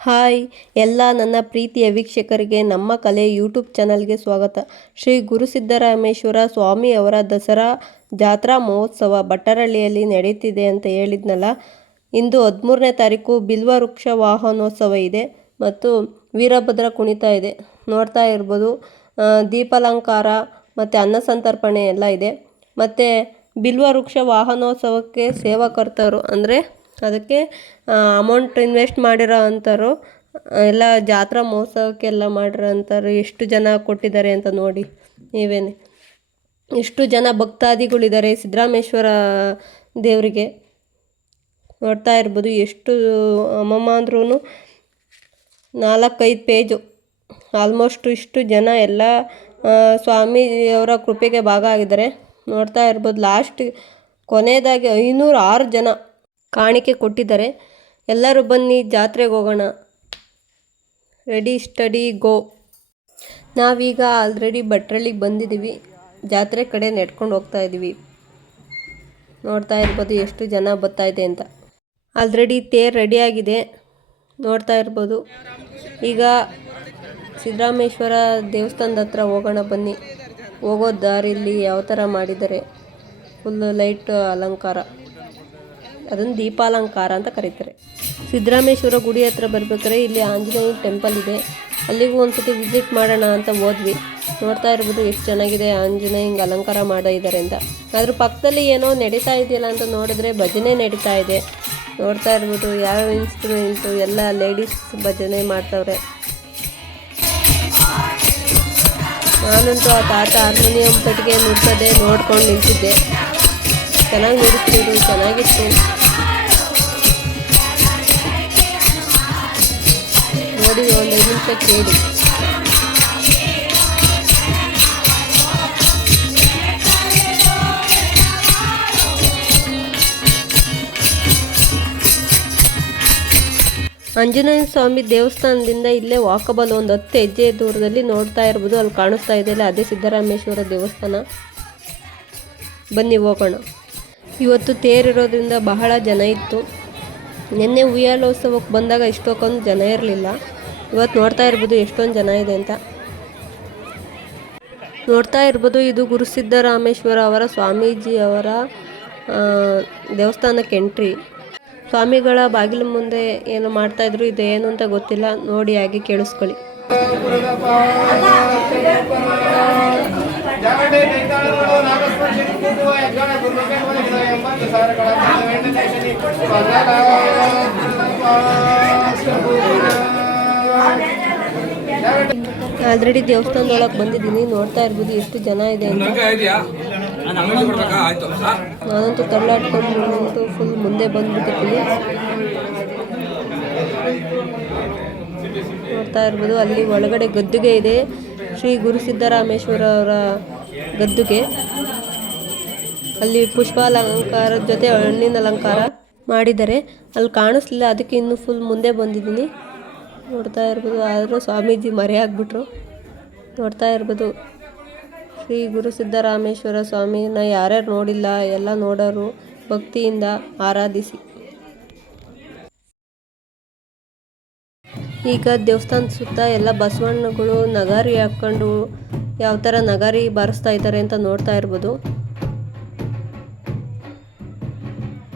Hi, ಎಲ್ಲ ನನ್ನ ಪ್ರೀತಿಯ ವೀಕ್ಷಕರಿಗೆ ನಮ್ಮ ಕಲೆ ಯೂಟ್ಯೂಬ್ ಚಾನಲ್ಗೆ ಸ್ವಾಗತ. ಶ್ರೀ ಗುರುಸಿದ್ದರಾಮೇಶ್ವರ ಸ್ವಾಮಿ ಅವರ ದಸರಾ ಜಾತ್ರಾ ಮಹೋತ್ಸವ ಭಟ್ಟರಳ್ಳಿಯಲ್ಲಿ ನಡೆಯುತ್ತಿದೆ ಅಂತ ಹೇಳಿದ್ನಲ್ಲ. ಇಂದು ಹದಿಮೂರನೇ ತಾರೀಕು ಬಿಲ್ವ ವೃಕ್ಷ ವಾಹನೋತ್ಸವ ಇದೆ ಮತ್ತು ವೀರಭದ್ರ ಕುಣಿತ ಇದೆ. ನೋಡ್ತಾ ಇರ್ಬೋದು ದೀಪಾಲಂಕಾರ ಮತ್ತು ಅನ್ನಸಂತರ್ಪಣೆ ಎಲ್ಲ ಇದೆ. ಮತ್ತು ಬಿಲ್ವ ವೃಕ್ಷ ವಾಹನೋತ್ಸವಕ್ಕೆ ಸೇವಾಕರ್ತರು ಅಂದರೆ ಅದಕ್ಕೆ ಅಮೌಂಟ್ ಇನ್ವೆಸ್ಟ್ ಮಾಡಿರೋ ಅಂಥವ್ರು ಎಲ್ಲ ಜಾತ್ರಾ ಮಹೋತ್ಸವಕ್ಕೆಲ್ಲ ಮಾಡಿರೋ ಅಂಥವ್ರು ಎಷ್ಟು ಜನ ಕೊಟ್ಟಿದ್ದಾರೆ ಅಂತ ನೋಡಿ, ನೀವೇನೆ. ಇಷ್ಟು ಜನ ಭಕ್ತಾದಿಗಳಿದ್ದಾರೆ ಸಿದ್ದರಾಮೇಶ್ವರ ದೇವರಿಗೆ. ನೋಡ್ತಾ ಇರ್ಬೋದು, ಎಷ್ಟು ಅಮ್ಮಮ್ಮ ಅಂದ್ರೂ ನಾಲ್ಕೈದು ಪೇಜು. ಆಲ್ಮೋಸ್ಟ್ ಇಷ್ಟು ಜನ ಎಲ್ಲ ಸ್ವಾಮಿಯವರ ಕೃಪೆಗೆ ಭಾಗ ಆಗಿದ್ದಾರೆ. ನೋಡ್ತಾ ಇರ್ಬೋದು, ಲಾಸ್ಟ್ ಕೊನೆಯದಾಗಿ ಐನೂರು ಆರು ಜನ. ಕಾಣಿಕೆ ಕೊಟ್ಟಿದ್ದಾರೆ. ಎಲ್ಲರೂ ಬನ್ನಿ, ಜಾತ್ರೆಗೆ ಹೋಗೋಣ. Ready, steady, go. ನಾವೀಗ ಆಲ್ರೆಡಿ ಭಟ್ರಳ್ಳಿಗೆ ಬಂದಿದ್ದೀವಿ. ಜಾತ್ರೆ ಕಡೆ ನೆಡ್ಕೊಂಡು ಹೋಗ್ತಾ ಇದ್ದೀವಿ. ನೋಡ್ತಾ ಇರ್ಬೋದು ಎಷ್ಟು ಜನ ಬರ್ತಾ ಇದೆ ಅಂತ. ಆಲ್ರೆಡಿ ತೇರ್ ರೆಡಿಯಾಗಿದೆ ನೋಡ್ತಾ ಇರ್ಬೋದು. ಈಗ ಸಿದ್ದರಾಮೇಶ್ವರ ದೇವಸ್ಥಾನದ ಹತ್ರ ಹೋಗೋಣ ಬನ್ನಿ. ಹೋಗೋ ದಾರಿಲಿ ಯಾವ ಥರ ಮಾಡಿದ್ದಾರೆ. ಫುಲ್ಲು ಲೈಟ್ ಅಲಂಕಾರ. ಅದನ್ನು ದೀಪಾಲಂಕಾರ ಅಂತ ಕರೀತಾರೆ. ಸಿದ್ದರಾಮೇಶ್ವರ ಗುಡಿ ಹತ್ರ ಬರ್ಬೇಕಾದ್ರೆ ಇಲ್ಲಿ ಆಂಜನೇಯ ಟೆಂಪಲ್ ಇದೆ. ಅಲ್ಲಿಗೂ ಒಂದು ಸತಿ ವಿಸಿಟ್ ಮಾಡೋಣ ಅಂತ ಹೋದ್ವಿ. ನೋಡ್ತಾ ಇರ್ಬೋದು ಎಷ್ಟು ಚೆನ್ನಾಗಿದೆ ಆಂಜನೇಯ ಹಿಂಗೆ ಅಲಂಕಾರ ಮಾಡಿದ್ದಾರೆ ಅಂತ. ಅದ್ರ ಪಕ್ಕದಲ್ಲಿ ಏನೋ ನಡೀತಾ ಇದೆಯಲ್ಲ ಅಂತ ನೋಡಿದ್ರೆ ಭಜನೆ ನಡೀತಾ ಇದೆ. ನೋಡ್ತಾ ಇರ್ಬೋದು ಯಾವ ಇನ್ಸ್ಟ್ರೂಮೆಂಟು ಎಲ್ಲ ಲೇಡೀಸ್ ಭಜನೆ ಮಾಡ್ತವ್ರೆ. ನಾನಂತೂ ಆ ತಾತ ಹಾರ್ಮೋನಿಯಂ ಪೆಟ್ಟಿಗೆ ನುಡ್ಸೋದೆ ನೋಡ್ಕೊಂಡು ನಿಂತಿದ್ದೆ. ಚೆನ್ನಾಗಿ ನುಡಿಸ್ತಿದ್ರು, ಚೆನ್ನಾಗಿತ್ತು. ನೋಡಿ ಒಂದು ನಿಮಿಷ ಕೇಳಿ ಆಂಜನೇಯ ಸ್ವಾಮಿ ದೇವಸ್ಥಾನದಿಂದ ಇಲ್ಲೇ ವಾಕಬಲ್ ಒಂದು ಹತ್ತು ಹೆಜ್ಜೆ ದೂರದಲ್ಲಿ ನೋಡ್ತಾ ಇರ್ಬೋದು, ಅಲ್ಲಿ ಕಾಣಿಸ್ತಾ ಇದೆ ಅಲ್ಲ, ಅದೇ ಸಿದ್ದರಾಮೇಶ್ವರ ದೇವಸ್ಥಾನ. ಬನ್ನಿ ಹೋಗೋಣ. ಇವತ್ತು ತೇರಿರೋದ್ರಿಂದ ಬಹಳ ಜನ ಇತ್ತು. ನಿನ್ನೆ ಉಯ್ಯಾಲೋತ್ಸವಕ್ಕೆ ಬಂದಾಗ ಇಷ್ಟೊಕ್ಕೊಂದು ಜನ ಇರಲಿಲ್ಲ. ಇವತ್ತು ನೋಡ್ತಾ ಇರ್ಬೋದು ಎಷ್ಟೊಂದು ಜನ ಇದೆ ಅಂತ. ನೋಡ್ತಾ ಇರ್ಬೋದು ಇದು ಗುರುಸಿದ್ದರಾಮೇಶ್ವರ ಅವರ ಸ್ವಾಮೀಜಿ ಅವರ ದೇವಸ್ಥಾನಕ್ಕೆ ಎಂಟ್ರಿ ಸ್ವಾಮಿಗಳ ಬಾಗಿಲು ಮುಂದೆ ಏನು ಮಾಡ್ತಾ ಇದ್ರು, ಇದು ಏನು ಅಂತ ಗೊತ್ತಿಲ್ಲ. ನೋಡಿ, ಹಾಗೆ ಕೇಳಿಸ್ಕೊಳ್ಳಿ. ಆಲ್ರೆಡಿ ದೇವಸ್ಥಾನದೊಳಗೆ ಬಂದಿದ್ದೀನಿ. ನೋಡ್ತಾ ಇರ್ಬೋದು ಎಷ್ಟು ಜನ ಇದೆ ಅಂತ? ನಾನಂತೂ ತಳ್ಳಾಡ್ಕೊಂಡು ಫುಲ್ ಮುಂದೆ ಬಂದ್ಬಿಟ್ಟಿದ್ದೀನಿ. ನೋಡ್ತಾ ಇರ್ಬೋದು ಅಲ್ಲಿ ಒಳಗಡೆ ಗದ್ದುಗೆ ಇದೆ. ಶ್ರೀ ಗುರು ಸಿದ್ದರಾಮೇಶ್ವರ ಅವರ ಗದ್ದುಗೆ. ಅಲ್ಲಿ ಪುಷ್ಪಾಲಂಕಾರದ ಜೊತೆ ಹಣ್ಣಿನ ಅಲಂಕಾರ ಮಾಡಿದ್ದಾರೆ. ಅಲ್ಲಿ ಕಾಣಿಸ್ಲಿಲ್ಲ ಅದಕ್ಕೆ ಇನ್ನು ಫುಲ್ ಮುಂದೆ ಬಂದಿದ್ದೀನಿ. ನೋಡ್ತಾ ಇರ್ಬೋದು. ಆದರೂ ಸ್ವಾಮೀಜಿ ಮರೆಯಾಗ್ಬಿಟ್ರು ನೋಡ್ತಾ ಇರ್ಬೋದು. ಶ್ರೀ ಗುರು ಸಿದ್ದರಾಮೇಶ್ವರ ಸ್ವಾಮಿನ ಯಾರ್ಯಾರು ನೋಡಿಲ್ಲ, ಎಲ್ಲ ನೋಡೋರು ಭಕ್ತಿಯಿಂದ ಆರಾಧಿಸಿ. ಈಗ ದೇವಸ್ಥಾನದ ಸುತ್ತ ಎಲ್ಲ ಬಸವಣ್ಣಗಳು ನಗಾರಿ ಹಾಕ್ಕೊಂಡು ಯಾವ ಥರ ನಗಾರಿ ಬಾರಿಸ್ತಾ ಇದ್ದಾರೆ ಅಂತ ನೋಡ್ತಾ ಇರ್ಬೋದು.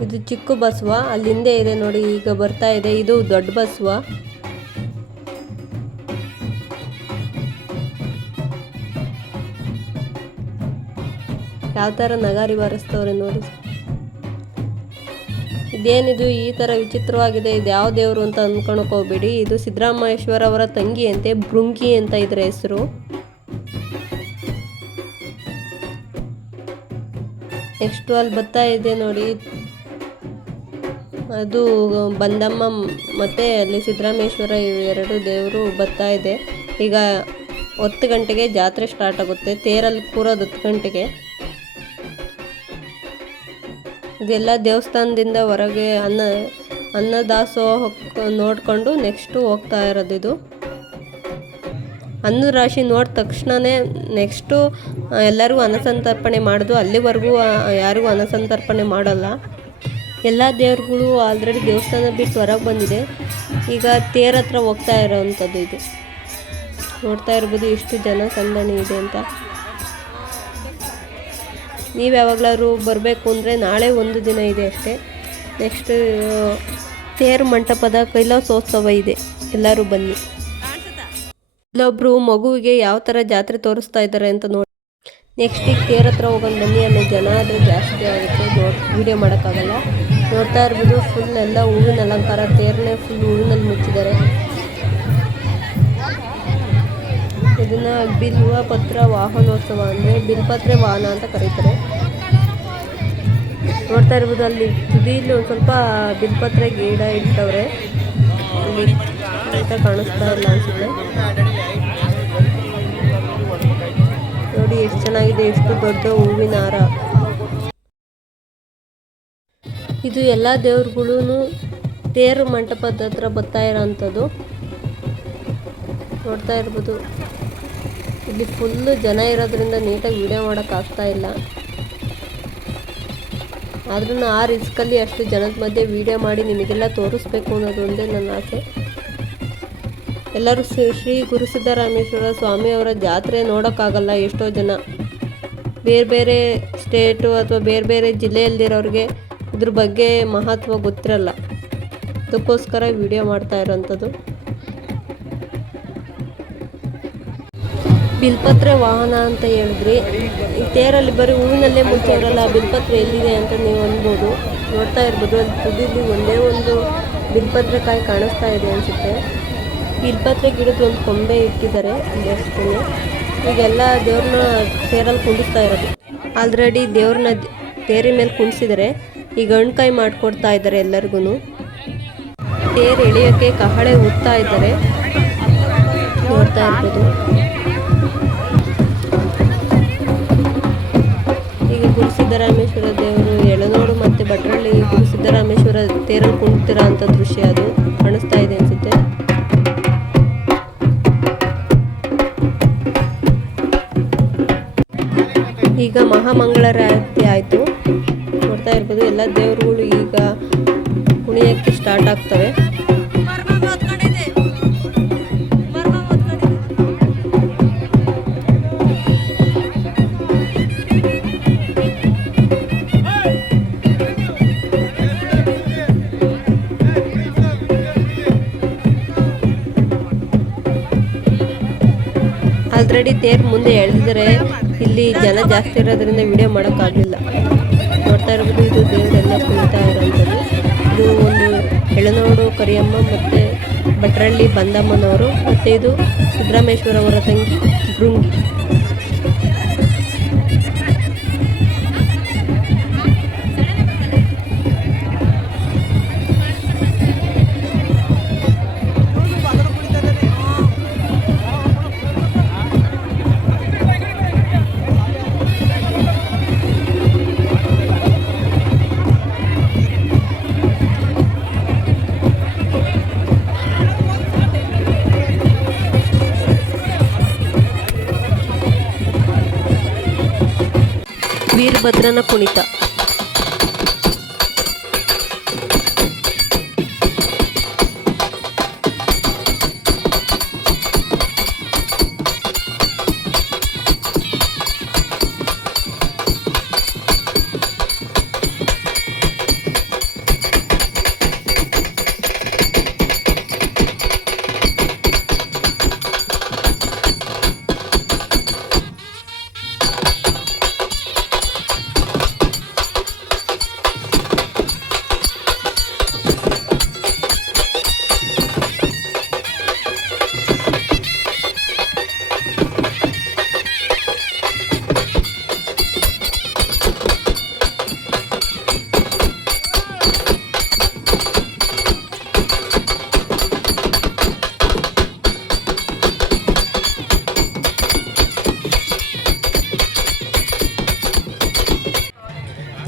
ಇದು ಚಿಕ್ಕ ಬಸವ, ಅಲ್ಲಿಂದೇ ಇದೆ ನೋಡಿ, ಈಗ ಬರ್ತಾ ಇದೆ. ಇದು ದೊಡ್ಡ ಬಸವ. ಯಾವ ಥರ ನಗಾರಿ ಬಾರಿಸ್ತವ್ರೆ ನೋಡಿ. ಇದೇನಿದು ಈ ಥರ ವಿಚಿತ್ರವಾಗಿದೆ, ಇದು ಯಾವ ದೇವರು ಅಂತ ಅಂದ್ಕೊಳಕ್ ಹೋಗ್ಬೇಡಿ. ಇದು ಸಿದ್ದರಾಮೇಶ್ವರ ಅವರ ತಂಗಿ ಅಂತೆ ಅಂತ ಇದ್ರ ಹೆಸರು. ನೆಕ್ಸ್ಟ್ ಅಲ್ಲಿ ಬರ್ತಾ ಇದೆ ನೋಡಿ. ಅದು ಬಂದಮ್ಮ ಮತ್ತೆ ಅಲ್ಲಿ ಸಿದ್ದರಾಮೇಶ್ವರ ಎರಡು ದೇವರು ಬರ್ತಾ ಇದೆ. ಈಗ ಹತ್ತು ಗಂಟೆಗೆ ಜಾತ್ರೆ ಸ್ಟಾರ್ಟ್ ಆಗುತ್ತೆ. ತೇರಲ್ಲಿ ಕೂರೋದು ಹತ್ತು ಗಂಟೆಗೆ. ಇದೆಲ್ಲ ದೇವಸ್ಥಾನದಿಂದ ಹೊರಗೆ ಅನ್ನ ಅನ್ನದಾಸೋಹ ನೋಡಿಕೊಂಡು ನೆಕ್ಸ್ಟು ಹೋಗ್ತಾ ಇರೋದು ಇದು. ಅನ್ನದ ರಾಶಿ ನೋಡಿದ ತಕ್ಷಣವೇ ನೆಕ್ಸ್ಟು ಎಲ್ಲರಿಗೂ ಅನ್ನಸಂತರ್ಪಣೆ ಮಾಡೋದು. ಅಲ್ಲಿವರೆಗೂ ಯಾರಿಗೂ ಅನ್ನಸಂತರ್ಪಣೆ ಮಾಡಲ್ಲ. ಎಲ್ಲ ದೇವ್ರುಗಳು ಆಲ್ರೆಡಿ ದೇವಸ್ಥಾನ ಬಿಟ್ಟು ಹೊರಗೆ ಬಂದಿದೆ. ಈಗ ತೇರ ಹತ್ರ ಹೋಗ್ತಾ ಇರೋವಂಥದ್ದು ಇದು. ನೋಡ್ತಾ ಇರ್ಬೋದು ಎಷ್ಟು ಜನ ಸಂದಣಿ ಇದೆ ಅಂತ. ನೀವು ಯಾವಾಗಲಾದ್ರು ಬರಬೇಕು ಅಂದರೆ ನಾಳೆ ಒಂದು ದಿನ ಇದೆ ಅಷ್ಟೇ. ನೆಕ್ಸ್ಟ್ ತೇರು ಮಂಟಪದ ಕೈಲಾಸೋತ್ಸವ ಇದೆ. ಎಲ್ಲರೂ ಬನ್ನಿ. ಇಲ್ಲೊಬ್ರು ಮಗುವಿಗೆ ಯಾವ ಥರ ಜಾತ್ರೆ ತೋರಿಸ್ತಾ ಇದ್ದಾರೆ ಅಂತ ನೋಡಿ. ನೆಕ್ಸ್ಟ್ ಈಗ ತೇರ ಹತ್ರ ಹೋಗೋಣ ಬನ್ನಿ. ಅಲ್ಲಿ ಜನ ಆದರೆ ಜಾಸ್ತಿ ಆಗುತ್ತೆ. ನೋಡಿ ವೀಡಿಯೋ ಮಾಡೋಕ್ಕಾಗಲ್ಲ. ನೋಡ್ತಾ ಇರ್ಬೋದು ಫುಲ್ ಎಲ್ಲ ಹೂವಿನ ಅಲಂಕಾರ ತೇರನ್ನೇ ಫುಲ್ ಹೂವಿನಲ್ಲಿ ಮುಚ್ಚಿದ್ದಾರೆ. ಇದನ್ನ ಬಿಲ್ವ ಪತ್ರ ವಾಹನೋತ್ಸವ ಅಂದರೆ ಬಿಲ್ಪತ್ರೆ ವಾಹನ ಅಂತ ಕರೀತಾರೆ. ನೋಡ್ತಾ ಇರ್ಬೋದು ಅಲ್ಲಿ ತುದಿಲಿ ಒಂದು ಸ್ವಲ್ಪ ಬಿಲ್ಪತ್ರೆ ಗಿಡ ಇಟ್ಟವ್ರೆ ಕಾಣಿಸ್ತಾ ಇಲ್ಲ ಅನ್ಸುತ್ತೆ. ನೋಡಿ ಎಷ್ಟು ಚೆನ್ನಾಗಿದೆ, ಎಷ್ಟು ದೊಡ್ಡ ಹೂವಿನ ಹಾರ. ಇದು ಎಲ್ಲ ದೇವ್ರುಗಳೂ ತೇರು ಮಂಟಪದ ಹತ್ರ ಬರ್ತಾ ಇರೋಂಥದ್ದು. ನೋಡ್ತಾ ಇರ್ಬೋದು. ಇಲ್ಲಿ ಫುಲ್ಲು ಜನ ಇರೋದ್ರಿಂದ ನೀಟಾಗಿ ವಿಡಿಯೋ ಮಾಡೋಕ್ಕಾಗ್ತಾ ಇಲ್ಲ. ಆದ್ರೂ ಆ ರಿಸ್ಕಲ್ಲಿ ಅಷ್ಟು ಜನದ ಮಧ್ಯೆ ವೀಡಿಯೋ ಮಾಡಿ ನಿಮಗೆಲ್ಲ ತೋರಿಸ್ಬೇಕು ಅನ್ನೋದು ಒಂದೇ ನನ್ನ ಆಸೆ. ಎಲ್ಲರೂ ಶ್ರೀ ಶ್ರೀ ಸಿದ್ದರಾಮೇಶ್ವರ ಸ್ವಾಮಿಯವರ ಜಾತ್ರೆ ನೋಡೋಕ್ಕಾಗಲ್ಲ ಎಷ್ಟೋ ಜನ. ಬೇರೆ ಬೇರೆ ಸ್ಟೇಟು ಅಥವಾ ಬೇರೆ ಬೇರೆ ಜಿಲ್ಲೆಯಲ್ಲಿರೋರಿಗೆ ಇದ್ರ ಬಗ್ಗೆ ಮಹತ್ವ ಗೊತ್ತಿರಲ್ಲ. ಅದಕ್ಕೋಸ್ಕರ ವಿಡಿಯೋ ಮಾಡ್ತಾ ಇರೋಂಥದ್ದು. ಬಿಲ್ಪತ್ರೆ ವಾಹನ ಅಂತ ಹೇಳಿದ್ರಿ. ಈ ತೇರಲ್ಲಿ ಬರೀ ಹೂವಿನಲ್ಲೇ ಮುಚ್ಚೋರಲ್ಲ ಬಿಲ್ಪತ್ರೆ ಎಲ್ಲಿದೆ ಅಂತ ನೀವು ಅನ್ಬೋದು. ನೋಡ್ತಾ ಇರ್ಬೋದು ಅಲ್ಲಿ ತುದಿಲಿ ಒಂದೇ ಒಂದು ಬಿಲ್ಪತ್ರೆ ಕಾಯಿ ಕಾಣಿಸ್ತಾ ಇದೆ ಅನಿಸುತ್ತೆ. ಬಿಲ್ಪತ್ರೆ ಗಿಡದ ಒಂದು ಕೊಂಬೆ ಇಟ್ಟಿದ್ದಾರೆ ಅಷ್ಟೇ ಈಗೆಲ್ಲ ದೇವ್ರನ್ನ ತೇರಲ್ಲಿ ಕುಂಡಿಸ್ತಾ ಇರೋದು. ಆಲ್ರೆಡಿ ದೇವ್ರನ್ನ ತೇರಿ ಮೇಲೆ ಕುಣಿಸಿದರೆ ಈಗ ಹಣ್ಕಾಯಿ ಮಾಡಿಕೊಡ್ತಾ ಇದ್ದಾರೆ ಎಲ್ಲರಿಗೂ ತೇರು ಎಳೆಯೋಕ್ಕೆ ಕಹಳೆ ಉತ್ತಾ ಇದ್ದಾರೆ. ನೋಡ್ತಾ ಇರ್ಬೋದು. ಈಗ ಗುರುಸಿದ್ದರಾಮೇಶ್ವರ ದೇವರು ಎಳನೋಡು ಮತ್ತು ಭಟ್ರಳ್ಳಿ ಸಿದ್ದರಾಮೇಶ್ವರ ತೇರಲ್ಲಿ ಕುಣಿತಿರೋ ಅಂಥ ದೃಶ್ಯ ಅದು ಕಾಣಿಸ್ತಾ ಇದೆ ಅನಿಸುತ್ತೆ. ಈಗ ಮಹಾಮಂಗಳಾರತಿ ಆಯಿತು. ನೋಡ್ತಾ ಇರ್ಬೋದು, ಎಲ್ಲ ದೇವರುಗಳು ಈಗ ಕುಣಿಯೋಕ್ಕೆ ಸ್ಟಾರ್ಟ್ ಆಗ್ತವೆ. ತೇರ್ ಮುಂದೆ ಎಳೆದಿದ್ದಾರೆ ಇಲ್ಲಿ ಜನ ಜಾಸ್ತಿ ಇರೋದ್ರಿಂದ ವಿಡಿಯೋ ಮಾಡೋಕ್ಕಾಗಲಿಲ್ಲ. ನೋಡ್ತಾ ಇರ್ಬೋದು, ಇದು ದೇವರೆಲ್ಲ ಕುಳಿತಾ ಇರೋಂಥದ್ದು. ಇದು ಒಂದು ಎಳನೋಡು, ಕರಿಯಮ್ಮ ಮತ್ತು ಭಟ್ರಳ್ಳಿ ಬಂದಮ್ಮನವರು ಮತ್ತು ಇದು ಸಿದ್ದರಾಮೇಶ್ವರ ಅವರ ತಂಗಿ ಭೃಂಗಿ. ವೀರಭದ್ರನ ಕುಣಿತ.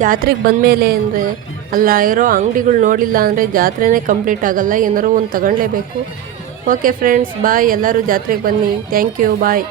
ಜಾತ್ರೆಗೆ ಬಂದಮೇಲೆ ಅಂದರೆ ಅಲ್ಲ ಇರೋ ಅಂಗಡಿಗಳು ನೋಡಿಲ್ಲ ಅಂದರೆ ಜಾತ್ರೆನೇ ಕಂಪ್ಲೀಟ್ ಆಗಲ್ಲ, ಏನಾರು ಒಂದು ತಗೊಳ್ಳೇಬೇಕು ಓಕೆ ಫ್ರೆಂಡ್ಸ್ ಬಾಯ್ ಎಲ್ಲರೂ ಜಾತ್ರೆಗೆ ಬನ್ನಿ. Thank you bye